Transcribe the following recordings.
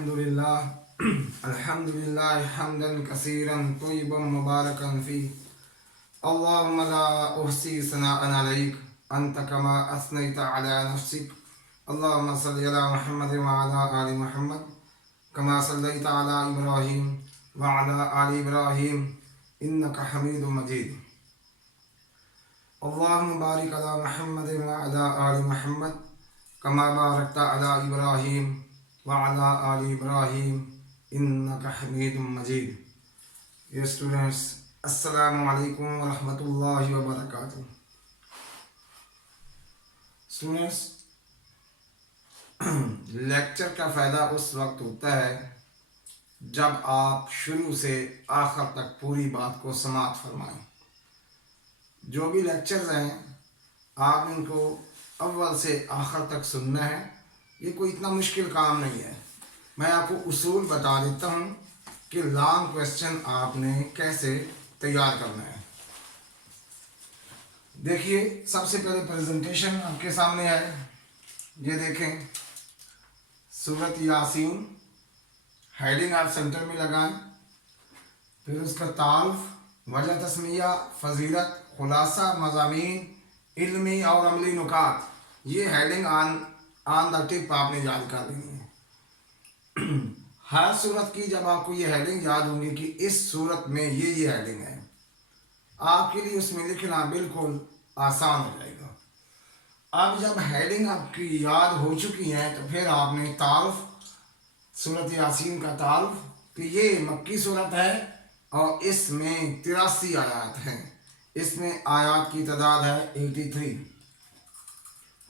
अल्हम्दुलिल्लाह हम्दन कसीरन तय्यिबन मुबारकन फी अल्लाहुम्मा ला उहसी सनाअन अलैक अंत कमा असनैता अला नफ्सिक अल्लाहुम्मा सल्लि अला मुहम्मद व अला आलि मुहम्मद कमा सल्लैता अला इब्राहीम व अला आलि इब्राहीम इन्नका हमीदुम मजीद अल्लाहुम्मा बारिक अला मुहम्मद व अला आलि मुहम्मद कमा बारकता अला इब्राहीम वअला आलि इब्राहीम इन्नका हमीदुम मजीद। ये स्टूडेंट्स, अस्सलामु अलैकुम व रहमतुल्लाहि व बरकातुहू। स्टूडेंट्स, लेक्चर का फ़ायदा उस वक्त होता है जब आप शुरू से आखिर तक पूरी बात को समाअत फरमाएं। जो भी लेक्चर्स हैं आप इनको अव्वल से आखिर तक सुनना है। ये कोई इतना मुश्किल काम नहीं है। मैं आपको उसूल बता देता हूँ कि लॉन्ग क्वेश्चन आपने कैसे तैयार करना है। देखिए, सबसे पहले प्रेजेंटेशन आपके सामने है। ये देखें, सूरत यासीन हेडिंग आप सेंटर में लगाएं। फिर उसका तारुफ, वजह तस्मिया, फजीलत, खुलासा, मज़ामीन, इल्मी और अमली नुकात, ये हेडिंग ऑन द टिप आपने याद कर लेनी है। हर सूरत की जब आपको ये हेडिंग याद होंगी कि इस सूरत में ये हेडिंग है, आपके लिए उसमें लिखना बिल्कुल आसान हो जाएगा। अब जब हेडिंग आपकी याद हो चुकी है तो फिर आपने तारुफ, सूरत यासीन का तारुफ कि ये मक्की सूरत है और इसमें 83 आयात हैं। इसमें आयात की तादाद है 83।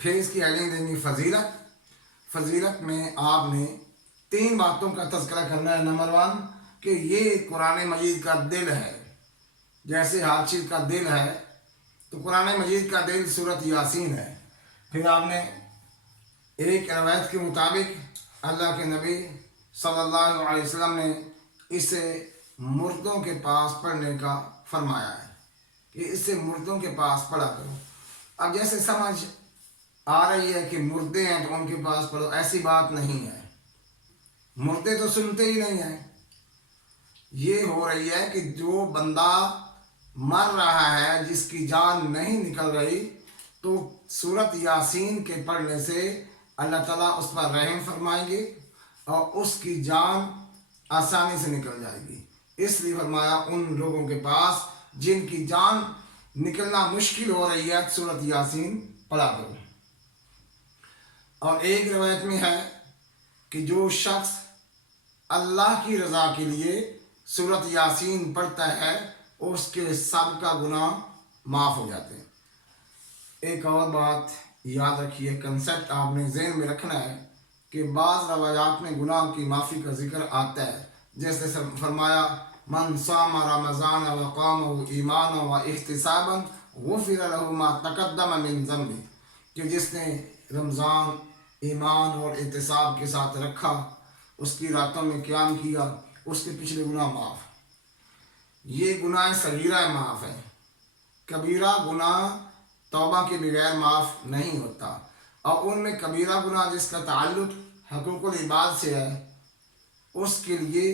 फिर इसकी हेडिंग देंगे फजीलत। फजीलत में आपने 3 बातों का तज़किरा करना है। नंबर 1 कि ये कुरान मजीद का दिल है। जैसे हर चीज़ का दिल है तो कुरान मजीद का दिल सूरत यासीन है। फिर आपने एक रवायत के मुताबिक अल्लाह के नबी सल्लल्लाहु अलैहि वसल्लम ने इसे मुर्दों के पास पढ़ने का फरमाया है कि इससे मुर्दों के पास पढ़ा करो। अब जैसे समझ आ रही है कि मुर्दे हैं तो उनके पास पढ़ो, ऐसी बात नहीं है। मुर्दे तो सुनते ही नहीं हैं। ये हो रही है कि जो बंदा मर रहा है, जिसकी जान नहीं निकल रही, तो सूरत यासीन के पढ़ने से अल्लाह ताला उस पर रहम फरमाएंगे और उसकी जान आसानी से निकल जाएगी। इसलिए फरमाया उन लोगों के पास जिनकी जान निकलना मुश्किल हो रही है, सूरत यासीन पढ़ा करो। और एक रवायत में है कि जो शख्स अल्लाह की रज़ा के लिए सूरत यासीन पढ़ता है उसके सब का गुनाह माफ़ हो जाते हैं। एक और बात याद रखिए, कंसेप्ट आपने ज़हन में रखना है कि बाज़ रवायात में गुनाह की माफ़ी का जिक्र आता है। जैसे फरमाया मन सामा रमज़ान व क़ामहु ईमाना व इहतिसाबन गुफ़िर लहु मा तक़द्दम मिन ज़ंबि, कि जिसने रमज़ान ईमान और एहतिसाब के साथ रखा, उसकी रातों में क़याम किया, उसके पिछले गुनाह माफ़। ये गुनाह सगीरा माफ़ है। कबीरा गुनाह तौबा के बगैर माफ़ नहीं होता। और उनमें कबीरा गुनाह जिसका ताल्लुक़ हकूक़ुल इबाद से है, उसके लिए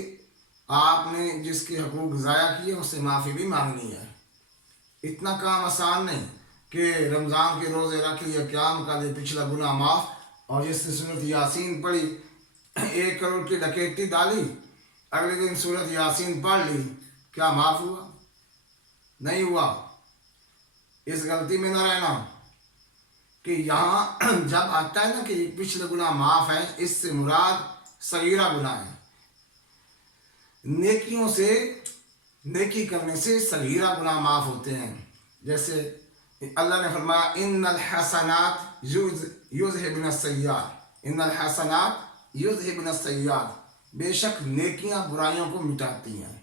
आपने जिसके हकूक़ ज़ाया किए उससे माफ़ी भी मांगनी है। इतना काम आसान नहीं कि रमज़ान के रोज़े रख लिया, क़याम कर लिए, पिछला गुनाह माफ़। और जिसने सूरत यासीन पढ़ी, 1 करोड़ की डकैती डाली, अगले दिन सूरत यासीन पढ़ ली, क्या माफ़ हुआ? नहीं हुआ। इस गलती में न रहना कि यहाँ जब आता है ना कि पिछले गुनाह माफ़ है, इससे मुराद सगीरा गुनाह है। नेकियों से, नेकी करने से सगीरा गुनाह माफ़ होते हैं। जैसे अल्लाह ने फरमाया इन्नल हसनात युज़हिबुन सय्यात, इन्नल हसनात युज़हिबुन सय्यात, बेशक नेकियां बुराइयों को मिटाती हैं।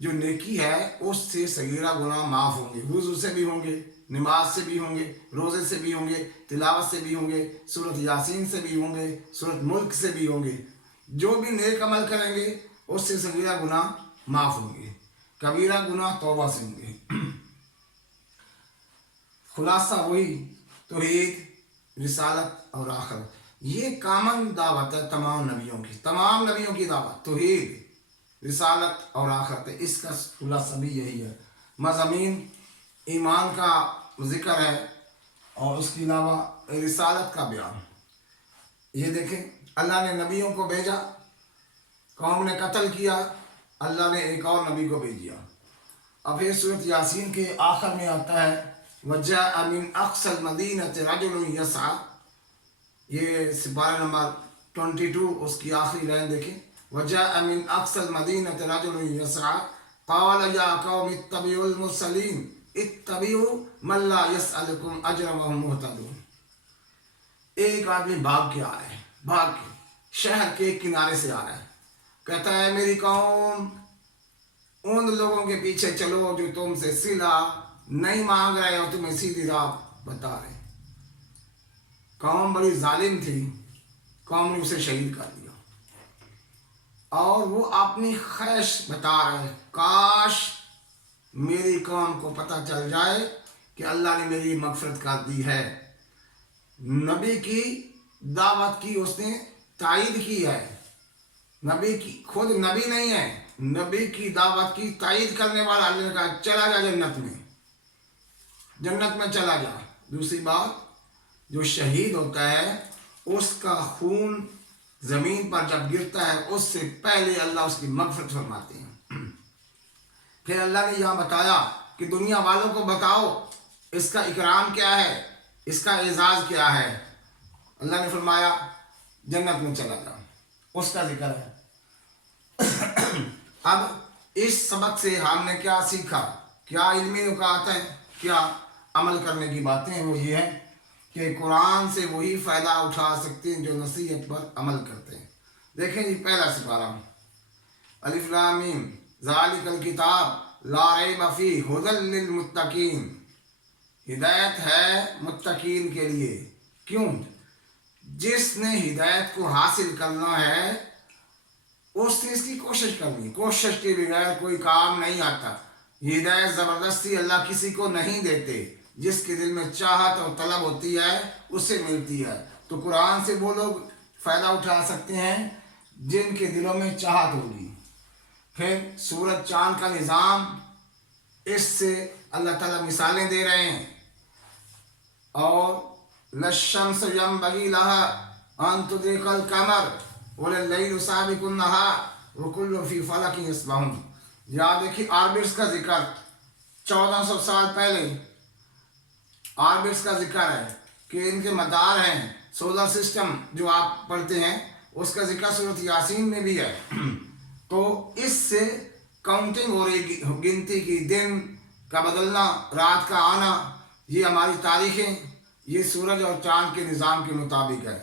जो नेकी है उससे सगीरा गुनाह माफ़ होंगे। वुज़ू से भी होंगे, नमाज से भी होंगे, रोज़े से भी होंगे, तिलावत से भी होंगे, सूरत यासीन से भी होंगे, सूरत मुल्क से भी होंगे। जो भी नेक अमल करेंगे उससे सगीरा गुनाह माफ़ होंगे, कबीरा गुनाह तौबा से होंगे। खुलासा वही तौहीद, रिसालत और आखिरत। یہ کامن دعوت ہے تمام نبیوں کی دعوت، توحید، رسالت اور آخرت، اس کا خلاصہ بھی یہی ہے۔ مضامین ایمان کا ذکر ہے اور اس کے علاوہ رسالت کا بیان۔ یہ دیکھیں، اللہ نے نبیوں کو بھیجا، قوم نے قتل کیا، اللہ نے ایک اور نبی کو بھیج دیا۔ اب یہ سورۃ یاسین کے آخر میں آتا ہے وَجَاءَ مِنْ أَقْصَى الْمَدِينَةِ رَجُلٌ يَسْعَىٰ، یہ سپارہ نمبر 22 اس کی آخری لائن دیکھیں، وَجَاءَ مِنْ أَقْصَى الْمَدِينَةِ رَجُلٌ يَسْعَىٰ قَالَ يَا قَوْمِ اتَّبِعُوا الْمُرْسَلِينَ اتَّبِعُوا مَن لَّا يَسْأَلُكُمْ أَجْرًا وَهُم مُّهْتَدُونَ۔ ایک آدمی بھاگ کے آ رہا ہے، بھاگ کے شہر کے ایک کنارے سے آ رہا ہے، کہتا ہے میری قوم ان لوگوں کے پیچھے چلو جو تم سے صلہ نہیں مانگ رہے اور تمہیں سیدھی راہ بتا رہے۔ قوم بڑی ظالم تھی، قوم نے اسے شہید کر دیا اور وہ اپنی خواہش بتا رہے، کاش میری قوم کو پتہ چل جائے کہ اللہ نے میری مغفرت کر دی ہے۔ نبی کی دعوت کی اس نے تائید کی ہے، نبی کی خود نبی نہیں ہے، نبی کی دعوت کی تائید کرنے والا اللہ نے کہا چلا جا جنت میں چلا جا۔ دوسری بات، جو شہید ہوتا ہے اس کا خون زمین پر جب گرتا ہے اس سے پہلے اللہ اس کی مغفرت فرماتے ہیں۔ پھر اللہ نے یہاں بتایا کہ دنیا والوں کو بتاؤ اس کا اکرام کیا ہے، اس کا اعزاز کیا ہے۔ اللہ نے فرمایا جنت میں چلا جا، اس کا ذکر ہے۔ اب اس سبق سے ہم نے کیا سیکھا، کیا علمی نکات ہیں، کیا عمل کرنے کی باتیں ہیں؟ وہ یہ ہے کہ قرآن سے وہی فائدہ اٹھا سکتے ہیں جو نصیحت پر عمل کرتے ہیں۔ دیکھیں جی پہلا سپارہ، الف لام میم ذالک الکتاب لا ریب فیہ ھدی للمتقین، ہدایت ہے متقین کے لیے۔ کیوں؟ جس نے ہدایت کو حاصل کرنا ہے اس نے اس کی کوشش کرنی، کوشش کے بغیر کوئی کام نہیں آتا۔ ہدایت زبردستی اللہ کسی کو نہیں دیتے، جس کے دل میں چاہت اور طلب ہوتی ہے اسے ملتی ہے۔ تو قرآن سے وہ لوگ فائدہ اٹھا سکتے ہیں جن کے دلوں میں چاہت ہوگی۔ پھر سورج چاند کا نظام، اس سے اللہ تعالیٰ مثالیں دے رہے ہیں۔ اور للشمس ينبغي لها أن تدرك القمر وللليل سابق النهار وكل في فلك يسبحون۔ یاد دیکھیے آربٹس کا ذکر 1400 سال پہلے آربٹس کا ذکر ہے کہ ان کے مدار ہیں، سولر سسٹم جو آپ پڑھتے ہیں اس کا ذکر سورۃ یاسین میں بھی ہے۔ تو اس سے کاؤنٹنگ ہو رہی، گنتی کی، دن کا بدلنا، رات کا آنا، یہ ہماری تاریخیں یہ سورج اور چاند کے نظام کے مطابق ہے۔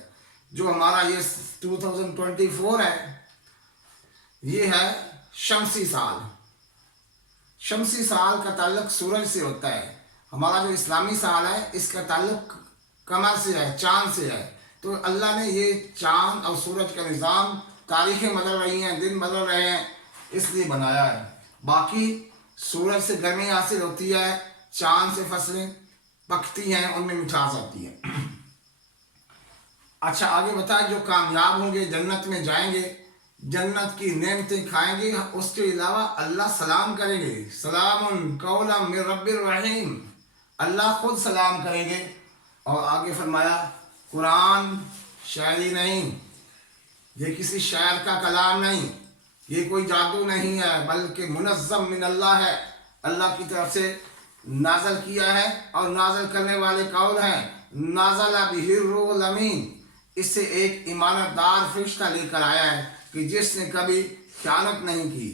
جو ہمارا یہ 2024 ہے یہ ہے شمسی سال۔ شمسی سال کا تعلق سورج سے ہوتا ہے، ہمارا جو اسلامی سال ہے اس کا تعلق قمر سے ہے، چاند سے ہے۔ تو اللہ نے یہ چاند اور سورج کا نظام، تاریخیں بدل رہی ہیں، دن بدل رہے ہیں، اس لیے بنایا ہے۔ باقی سورج سے گرمی حاصل ہوتی ہے، چاند سے فصلیں پکتی ہیں، ان میں مٹھاس آتی ہے۔ اچھا آگے بتائیں، جو کامیاب ہوں گے جنت میں جائیں گے، جنت کی نعمتیں کھائیں گے، اس کے علاوہ اللہ سلام کریں گے، سلام قولا من رب الرحیم، اللہ خود سلام کریں گے۔ اور آگے فرمایا قرآن شاعری نہیں، یہ کسی شاعر کا کلام نہیں، یہ کوئی جادو نہیں ہے، بلکہ منظم من اللہ ہے، اللہ کی طرف سے نازل کیا ہے، اور نازل کرنے والے کون ہیں؟ نازل بہ الروح الامین، اس سے ایک ایمانت دار فرشتہ لے کر آیا ہے کہ جس نے کبھی خیانت نہیں کی۔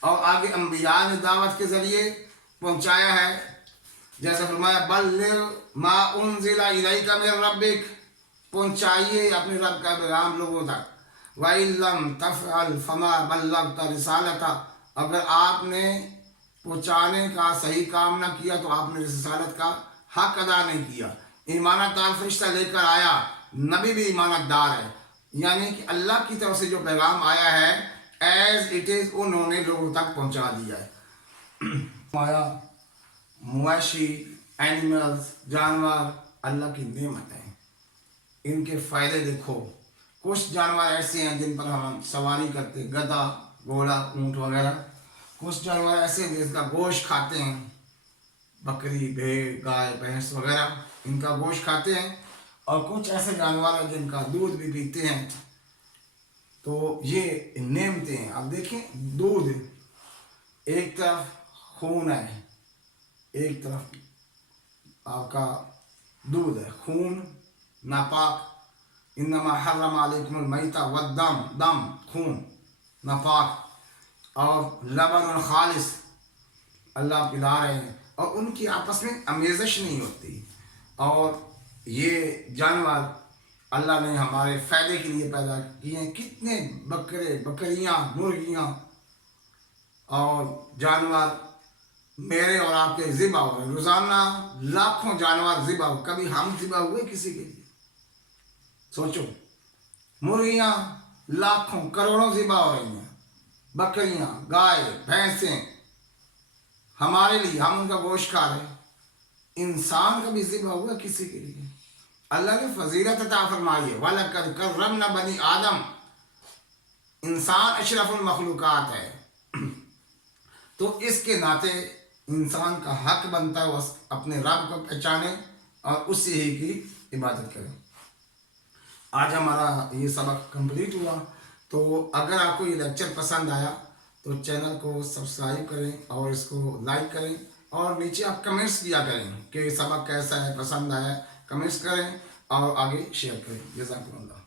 اور آگے انبیاء نے دعوت کے ذریعے پہنچایا ہے، جیسے فرمایا بلغ ما انزل الیک من ربک، پہنچائیے اپنے رب کا پیغام لوگوں تک۔ وَإِن لَّمْ تَفْعَلْ فَمَا بَلَّغْتَ رِسَالَتَهُ، اگر آپ نے پہنچانے کا صحیح کام نہ کیا تو آپ نے رسالت کا حق ادا نہیں کیا۔ ایمانت دار فرشتہ لے کر آیا، نبی بھی ایمانت دار ہے، یعنی کہ اللہ کی طرف سے جو پیغام آیا ہے ایز اٹ از انہوں نے لوگوں تک پہنچا دیا ہے۔ آیا مویشی، اینیملز، جانور اللہ کی نعمت ہیں، इनके फ़ायदे देखो। कुछ जानवर ऐसे हैं जिन पर हम सवारी करते, गधा, घोड़ा, ऊँट वगैरह। कुछ जानवर ऐसे हैं जिसका गोश्त खाते हैं, बकरी, भेड़, गाय, भैंस वगैरह, इनका गोश्त खाते हैं। और कुछ ऐसे जानवर हैं जिनका दूध भी पीते हैं। तो ये नेमते हैं। अब देखें, दूध एक तरफ खून है, एक तरफ आपका दूध है, खून नापाक। इन्नमा हर्रम अलैकुमुल मैता वद्दम, दम खून नापाक। और लबन खालिस अल्लाह पिला रहे हैं, और उनकी आपस में आमेज़श नहीं होती। और ये जानवर अल्लाह ने हमारे फ़ायदे के लिए पैदा किए हैं। कितने बकरे, बकरियां, मुर्गियां और जानवर मेरे और आपके ज़िबा हो रहे। रोज़ाना लाखों जानवर ज़िबा हो। कभी हम ज़िबा हुए किसी के लिए? सोचो, मुर्गियां लाखों करोड़ों ज़िबा हो रही हैं, बकरियां, गाय, भैंसें हमारे लिए, हम उनका गोश्त खा रहे हैं। इंसान कभी ज़िबा हुआ किसी के लिए? अल्लाह ने फजीलत अता फरमाई है, वलक़द कर्रमना बनी आदम। इंसान अशरफुल मखलूक़ात है। तो इसके नाते इंसान का हक बनता है वह अपने रब को पहचाने और उसी ही की इबादत करें। आज हमारा ये सबक कंप्लीट हुआ। तो अगर आपको ये लेक्चर पसंद आया तो चैनल को सब्सक्राइब करें और इसको लाइक करें, और नीचे आप कमेंट्स किया करें कि सबक कैसा है, पसंद आया, कमेंट्स करें और आगे शेयर करें। जज़ाकुमुल्लाह।